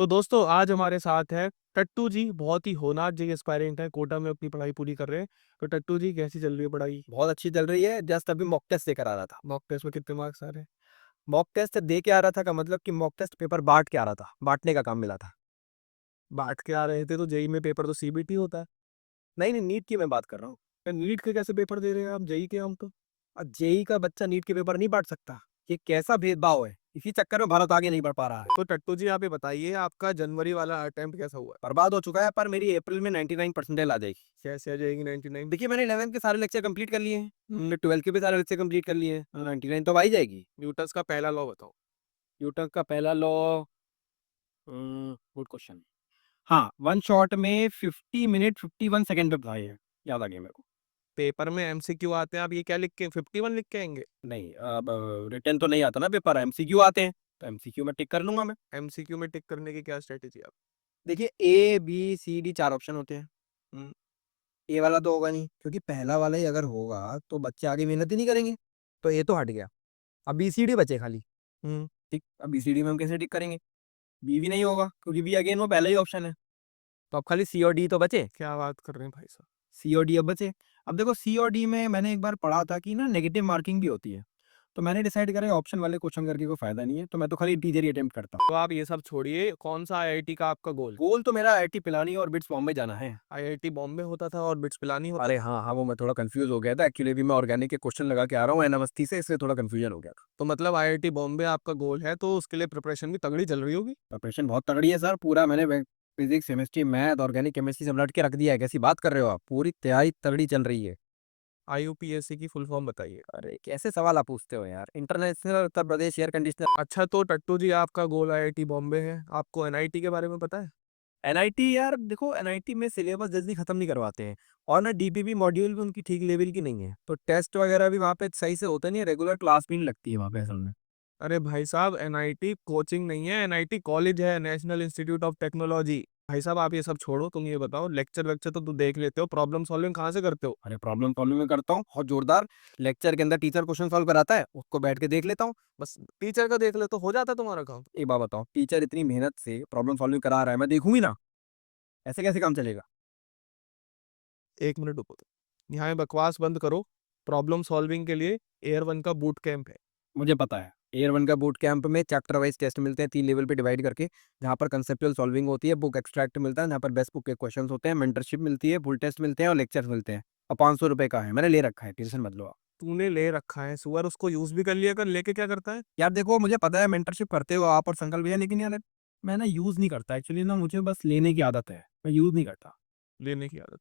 तो दोस्तों आज हमारे साथ है टट्टू जी। बहुत ही होनहार जी एस्पायरेंट है, कोटा में अपनी पढ़ाई पूरी कर रहे हैं। तो टट्टू जी कैसी चल रही है पढ़ाई? बहुत अच्छी चल रही है। जस्ट अभी मॉक टेस्ट देकर आ रहा था। मॉक टेस्ट में कितने मार्क्स आ रहे हैं? मॉक टेस्ट दे के आ रहा था का मतलब कि मॉक टेस्ट पेपर बाँट के आ रहा था। बाँटने का काम मिला था। बांट के आ रहे थे तो जेई में पेपर तो सीबीटी होता है। नहीं, नहीं नीट की मैं बात कर रहा हूँ। नीट के कैसे पेपर दे रहे हैं आप, जेई के हम तो? जेईई का बच्चा नीट के पेपर नहीं बाँट सकता। ये कैसा भेदभाव है? इसी चक्कर में भारत आगे नहीं बढ़ पा रहा है। तो टट्टू जी आप ये बताइए, आपका जनवरी वाला अटेम्प्ट कैसा हुआ है? बर्बाद हो चुका है पर मेरी अप्रैल में 99 परसेंटाइल आ जाएगी। कैसे आ जाएगी 99? देखिए मैंने 11th के सारे लेक्चर कंप्लीट कर लिए हैं। 12th के भी सारे लेक्चर कंप्लीट कर लिए हैं। 99 तो आ ही जाएगी। न्यूटन्स का पहला लॉ बताओ। न्यूटन का पहला लॉ गुड क्वेश्चन। हाँ, वन शॉट में 50 मिनट 51 सेकंड पे बताई है। याद आ गया मेरे को। पेपर में एमसीक्यू आते हैं, आप ये क्या लिख के 51 लिख के आएंगे? नहीं, अब रिटन तो नहीं आता ना पेपर, एमसीक्यू आते हैं, तो एमसीक्यू में टिक कर लूँगा मैं। एमसीक्यू में टिक करने की क्या स्ट्रेटेजी आप? देखिए ए, बी, सी, डी 4 ऑप्शन होते हैं। हम्म। ए वाला तो होगा नहीं, क्योंकि पहला वाला ही अगर होगा तो बच्चे आगे मेहनत ही नहीं करेंगे। तो ए तो हट गया। अब बी, सी, डी बचे खाली। हम्म। ठीक, अब बी, सी, डी में हम कैसे टिक करेंगे? बी भी नहीं होगा, क्योंकि बी अगेन वो पहला ही ऑप्शन है। तो अब खाली सी और डी तो बचे। क्या बात कर रहे हैं भाई साहब? सी और डी अब बचे। अब देखो सी और डी में मैंने एक बार पढ़ा था कि ना नेगेटिव मार्किंग भी होती है। तो मैंने डिसाइड करा ऑप्शन वाले क्वेश्चन करके कोई फायदा नहीं है, तो मैं तो खाली टीजर ही अटेम्प्ट करता हूँ। तो आप ये सब छोड़िए, कौन सा आईआईटी का आपका गोल? गोल तो मेरा आईआईटी पिलानी और बिट्स बॉम्बे जाना है। आईआईटी बॉम्बे होता था और बिट्स पिलानी होता अरे था। हाँ, हाँ, वो मैं थोड़ा कंफ्यूज़ हो गया था। एक्चुअली अभी मैं ऑर्गेनिक के क्वेश्चन लगा के आ रहा हूँ एनएमएसटी से, इसलिए थोड़ा कंफ्यूजन हो गया था। तो मतलब आईआईटी बॉम्बे आपका गोल है, तो उसके लिए प्रिपरेशन भी तगड़ी चल रही होगी। प्रिपरेशन बहुत तगड़ी है सर, पूरा मैंने physics, chemistry, math, organic chemistry सब रट के रख दिया है। कैसी बात कर रहे हो आप? पूरी तैयारी तगड़ी चल रही है। आईयूपीएससी की फुल फॉर्म बताइए। अरे कैसे सवाल आप पूछते हो यार? International Uttar Pradesh air conditioner. अच्छा तो टट्टू जी आपका गोल आईआईटी बॉम्बे है, आपको एनआईटी के बारे में पता है? एनआईटी यार देखो, एनआईटी में सिलेबस जल्दी खत्म नहीं करवाते हैं। और ना डीपीपी मॉड्यूल भी उनकी ठीक लेवल की नहीं है, तो टेस्ट वगैरह भी वहाँ पे सही से होता नहीं है। रेगुलर क्लास भी नहीं लगती है वहाँ पे असल में। अरे भाई साहब, एनआईटी कोचिंग नहीं है, एनआईटी कॉलेज है, नेशनल इंस्टीट्यूट ऑफ टेक्नोलॉजी। भाई साहब आप ये सब छोड़ो, तुम ये बताओ, लेक्चर वेक्चर तो तुम देख लेते हो, प्रॉब्लम सॉल्विंग कहाँ से करते हो? अरे प्रॉब्लम सॉल्विंग में करता हूँ बहुत जोरदार। लेक्चर के अंदर टीचर क्वेश्चन सॉल्व कराता है, उसको बैठ के देख लेता हूँ। बस टीचर का देख ले तो हो जाता है तुम्हारा काम। एक बात बताओ, टीचर इतनी मेहनत से प्रॉब्लम सॉल्विंग करा रहा है, मैं देखूंगी ना? ऐसे कैसे काम चलेगा? 1 मिनट रुको, तो यहाँ बकवास बंद करो। प्रॉब्लम सॉल्विंग के लिए एयर वन का बूट कैंप है। मुझे पता है। एयर वन का बूट कैंप में चैप्टर वाइज टेस्ट मिलते हैं 3 लेवल पे डिवाइड करके। जहाँ पर कंसेप्चुअल सॉल्विंग होती है, बुक एक्सट्रैक्ट मिलता है, जहाँ पर बेस्ट बुक के क्वेश्चन होते हैं, मेंटरशिप मिलती है, फुल टेस्ट मिलते हैं और लेक्चर्स मिलते हैं। और 500 रुपये का है, मैंने ले रखा है, टेंशन मत लो आप। तूने ले रखा है सुअर, उसको यूज भी कर लिया कर, लेके क्या करता है? यार देखो, मुझे पता है मेंटरशिप करते हो आप और संकल्प भैया, लेकिन यार मैं ना यूज़ नहीं करता एक्चुअली ना, मुझे बस लेने की आदत है, मैं यूज़ नहीं करता। लेने की आदत।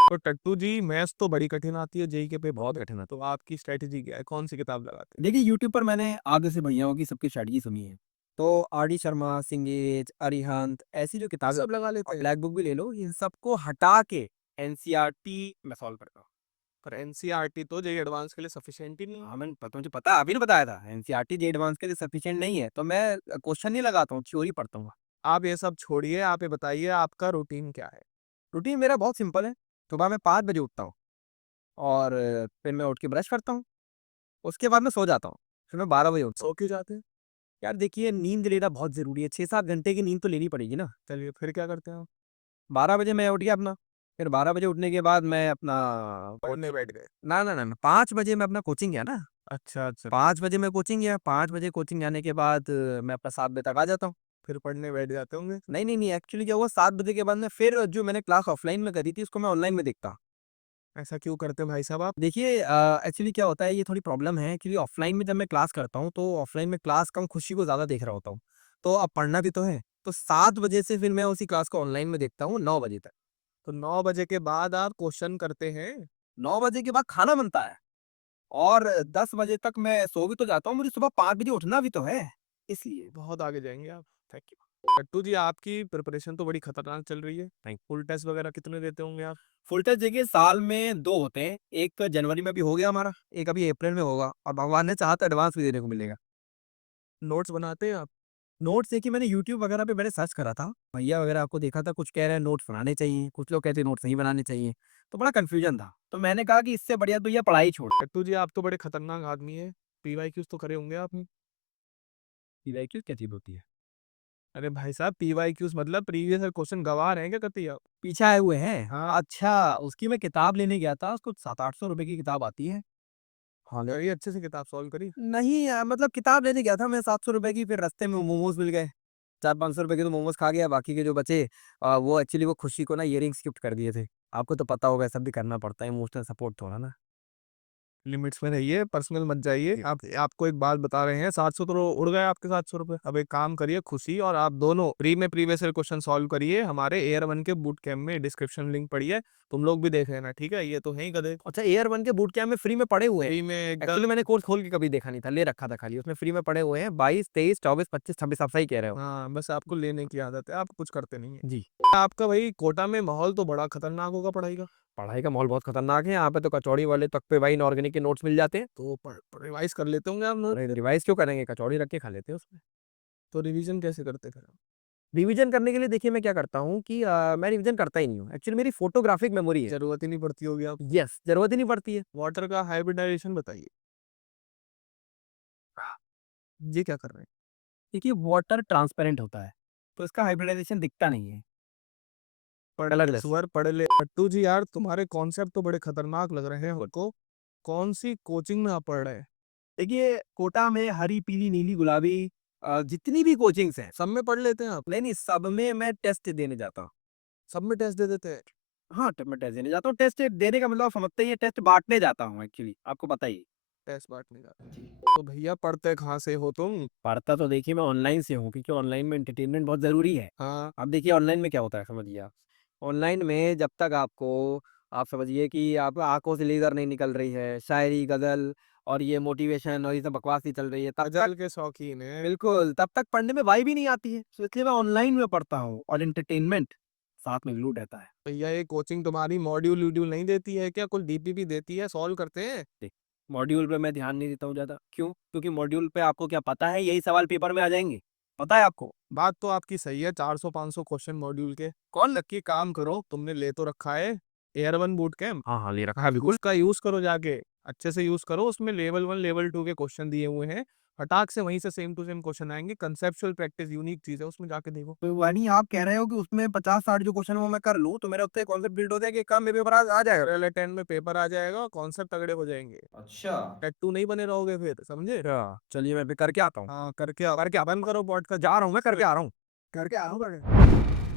तो टट्टू जी मैथ्स तो बड़ी कठिन आती है, जेई के पे बहुत कठिन है, तो आपकी स्ट्रेटेजी क्या है, कौन सी किताब लगाते देखिए यूट्यूब पर मैंने आधे से भैयाओं की सबकी स्ट्रैटेजी सुनी है। तो आर डी शर्मा, सिंगेज, अरिहंत ऐसी जो हैं? किताबें सब लगा और लेते हैं। ब्लैक बुक भी ले लो, इन सबको हटा के एनसीईआरटी मैं सॉल्व करता हूँ। पर एनसीईआरटी तो जेई एडवांस के लिए सफिशिएंट ही नहीं है। हाँ, मुझे पता है, अभी ना बताया था एनसीईआरटी जे एडवांस के लिए सफिशिएंट नहीं है, तो मैं क्वेश्चन नहीं लगाता हूँ, थ्योरी पढ़ता हूँ। आप ये सब छोड़िए, आप ये बताइए आपका रूटीन क्या है? रूटीन मेरा बहुत सिंपल है। सुबह मैं 5 बजे उठता हूँ और फिर मैं उठ के ब्रश करता हूँ। उसके बाद मैं सो जाता हूँ। फिर मैं 12 बजे उठता हूँ। सो क्यों जाते हैं? यार देखिए, नींद लेना बहुत ज़रूरी है, 6-7 घंटे की नींद तो लेनी पड़ेगी ना। चलिए फिर क्या करते हैं आप? 12 बजे मैं उठ गया अपना, फिर 12 बजे उठने के बाद मैं अपना पढ़ने कोचिंग। बैठ गए? ना, 5 बजे मैं अपना कोचिंग गया ना। अच्छा अच्छा। 5 बजे मैं कोचिंग गया, 5 बजे कोचिंग जाने के बाद मैं अपना 7 बजे तक आ जाता हूँ। फिर पढ़ने बैठ जाते होंगे? नहीं, एक्चुअली क्या हुआ, 7 बजे के बाद में फिर जो मैंने क्लास ऑफलाइन में करी थी, उसको मैं ऑनलाइन में देखता। ऐसा क्यों करते हैं भाई साहब आप? देखिए एक्चुअली क्या होता है, ये थोड़ी प्रॉब्लम है, क्योंकि ऑफलाइन में जब मैं क्लास करता हूँ, तो ऑफलाइन में क्लास कम खुशी को ज़्यादा देख रहा होता हूँ। तो अब पढ़ना भी तो है। तो 7 बजे से फिर मैं उसी क्लास को ऑनलाइन में देखता हूँ 9 बजे तक। तो 9 बजे के बाद आप क्वेश्चन करते हैं? 9 बजे के बाद खाना बनता है और 10 बजे तक मैं सो भी तो जाता हूँ, मुझे सुबह 5 बजे उठना भी तो है, इसलिए। बहुत आगे जाएंगे आप। Thank you. टट्टू जी आपकी प्रिपरेशन तो बड़ी खतरनाक चल रही है। थैंक फुल टेस्ट वगैरह कितने देते होंगे आप? फुल टेस्ट देखिए साल में 2 होते हैं, एक जनवरी में भी हो गया हमारा, एक अभी अप्रैल में होगा और भगवान ने चाहा तो एडवांस भी देने को मिलेगा। नोट्स बनाते हैं आप? नोट्स देखिए मैंने यूट्यूब वगैरह पे मैंने सर्च करा था, भैया वगैरह आपको देखा था, कुछ कह रहे हैं नोट्स बनाने चाहिए, कुछ लोग कहते हैं नोट्स नहीं बनाने चाहिए, तो बड़ा कन्फ्यूजन था। तो मैंने कहा कि इससे बढ़िया तो ये पढ़ाई छोड़। टट्टू जी आप तो बड़े खतरनाक आदमी है। पीवाईक्यूज तो करे होंगे आपने? पीवाईक्यू क्या चीज़ होती है? अरे भाई साहब, पीवाईक्यूज मतलब प्रीवियस ईयर क्वेश्चन गंवा रहे हैं क्या कतई आप? पीछे आए हुए हैं? हाँ। अच्छा, उसकी मैं किताब लेने गया था, उसको 700-800 रुपए की किताब आती है। हाँ, ले करी अच्छे से किताब सॉल्व करी? नहीं मतलब किताब लेने गया था मैं 700 रुपए की, फिर रास्ते में मोमोज़ मिल गए। 400-500 रुपए के तो मोमोज़ खा गया, बाकी के जो बचे वो एक्चुअली वो खुशी को ना इयररिंग्स गिफ्ट कर दिए थे। आपको तो पता होगा, ये सब भी करना पड़ता है, इमोशनल सपोर्ट थोड़ा ना। लिमिट्स में रहिए, पर्सनल मत जाइए। आप आपको एक बात बता रहे हैं, 700 तो उड़ गए आपके 700 रुपए। अब एक काम करिए, खुशी और आप दोनों फ्री में प्रीवियस ईयर क्वेश्चन सॉल्व करिए हमारे एयर वन के बूट कैम्प में। डिस्क्रिप्शन लिंक पढ़िए, तुम लोग भी देख लेना, ठीक है? ये तो है ही गधे। अच्छा, एयर 1 के बूट कैम्प में फ्री में पड़े हुए हैं। फ्री में एकदम। एक्चुअली मैंने कोर्स खोल के कभी देखा नहीं था, ले रखा था खाली। उसमें फ्री में पड़े हुए हैं 22, 23, 24, 25, 26 आप सही कह रहे हो। हाँ, बस आपको लेने की आदत है, आप कुछ करते नहीं है। जी। आपका भाई कोटा में माहौल तो बड़ा खतरनाक होगा पढ़ाई का। पढ़ाई का माहौल बहुत खतरनाक है, यहाँ पे तो कचौड़ी वाले तक पे भाई इनऑर्गेनिक के नोट्स मिल जाते हैं। तो रिवाइज कर लेते होंगे आप लोग। अरे रिवाइज़ क्यों करेंगे, कचौड़ी रख के खा लेते हैं उसमें। तो रिवीजन कैसे करते फिर? रिवीजन करने के लिए देखिए मैं क्या करता हूँ कि मैं रिवीजन करता ही नहीं हूँ। एक्चुअली मेरी फोटोग्राफिक मेमोरी है। जरूरत ही नहीं पड़ती होगी आप। यस, ज़रूरत ही नहीं पड़ती है। वाटर का हाइब्रिडाइजेशन बताइए। ये क्या कर रहे हैं? देखिए वाटर ट्रांसपेरेंट होता है, तो इसका हाइब्रिडाइजेशन दिखता नहीं है, कलरलेस। सुअर पढ़ ले पट्टू जी, यार तुम्हारे कॉन्सेप्ट तो बड़े खतरनाक लग रहे हैं हमको। कौन सी कोचिंग में आप पढ़ रहे हैं? देखिए कोटा में हरी, पीली, नीली, गुलाबी जितनी भी कोचिंग्स हैं, सब में पढ़ लेते हैं आप? नहीं, नहीं सब में मैं टेस्ट देने जाता हूँ। सब में टेस्ट दे देते हैं? हाँ, मैं टेस्ट देने जाता हूँ। टेस्ट देने का मतलब आप समझते ही हैं, टेस्ट बाँटने जाता हूँ एक्चुअली, आपको पता ही है। टेस्ट बांटने का? जी। तो भैया पढ़ते कहाँ से हो तुम? पढ़ता तो देखिए मैं ऑनलाइन से हूँ, क्योंकि ऑनलाइन में एंटरटेनमेंट बहुत ज़रूरी है। हाँ। अब देखिए ऑनलाइन में क्या होता है समझिए आप। ऑनलाइन में जब तक आपको आप समझिए कि आप आँखों से लेज़र नहीं निकल रही है, शायरी, गज़ल और ये मोटिवेशन और ये सब बकवास नहीं चल रही है, तब तक गजल के शौकीन है? बिल्कुल, तब तक पढ़ने में वाइब ही नहीं आती है। सो इसलिए मैं ऑनलाइन में पढ़ता हूँ और एंटरटेनमेंट साथ में इंक्लूड रहता है। भैया ये कोचिंग तुम्हारी मॉड्यूल व्यूड्यूल नहीं देती है क्या? कुल डीपीपी देती है, सॉल्व करते हैं? देख, मॉड्यूल पे मैं ध्यान नहीं देता हूँ ज़्यादा। क्यों? क्योंकि मॉड्यूल पे आपको क्या पता है यही सवाल पेपर में आ जाएँगे? पता है आपको? बात तो आपकी सही है, 400-500 क्वेश्चन मॉड्यूल के। कौन लक्की, काम करो, तुमने ले तो रखा है एयर वन बूट कैंप, हाँ, हाँ, ले रखा है बिल्कुल। उसका यूज करो जाके, अच्छे से यूज करो। उसमें लेवल वन लेवल टू के क्वेश्चन दिए हुए हैं, फटाक से वहीं से सेम टू सेम क्वेश्चन आएंगे। कंसेप्चुअल प्रैक्टिस यूनिक चीज है, उसमें जाके देखो। तो यानी आप कह रहे हो कि उसमें 50-60 जो क्वेश्चन है वो मैं कर लूँ, तो मेरा उससे कॉन्सेप्ट बिल्ड हो जाएगा, एक काम मेरे पेपर आ जाएगा। पहले 10 में पेपर आ जाएगा, कॉन्सेप्ट तगड़े हो जाएंगे। अच्छा। टैटू नहीं बने रहोगे फिर, समझे? अच्छा, चलिए मैं अभी करके आता हूँ। हाँ, करके आओ। करके बंद करो पॉडकास्ट, जा रहा हूँ, मैं करके आ रहा हूँ। करके आओ।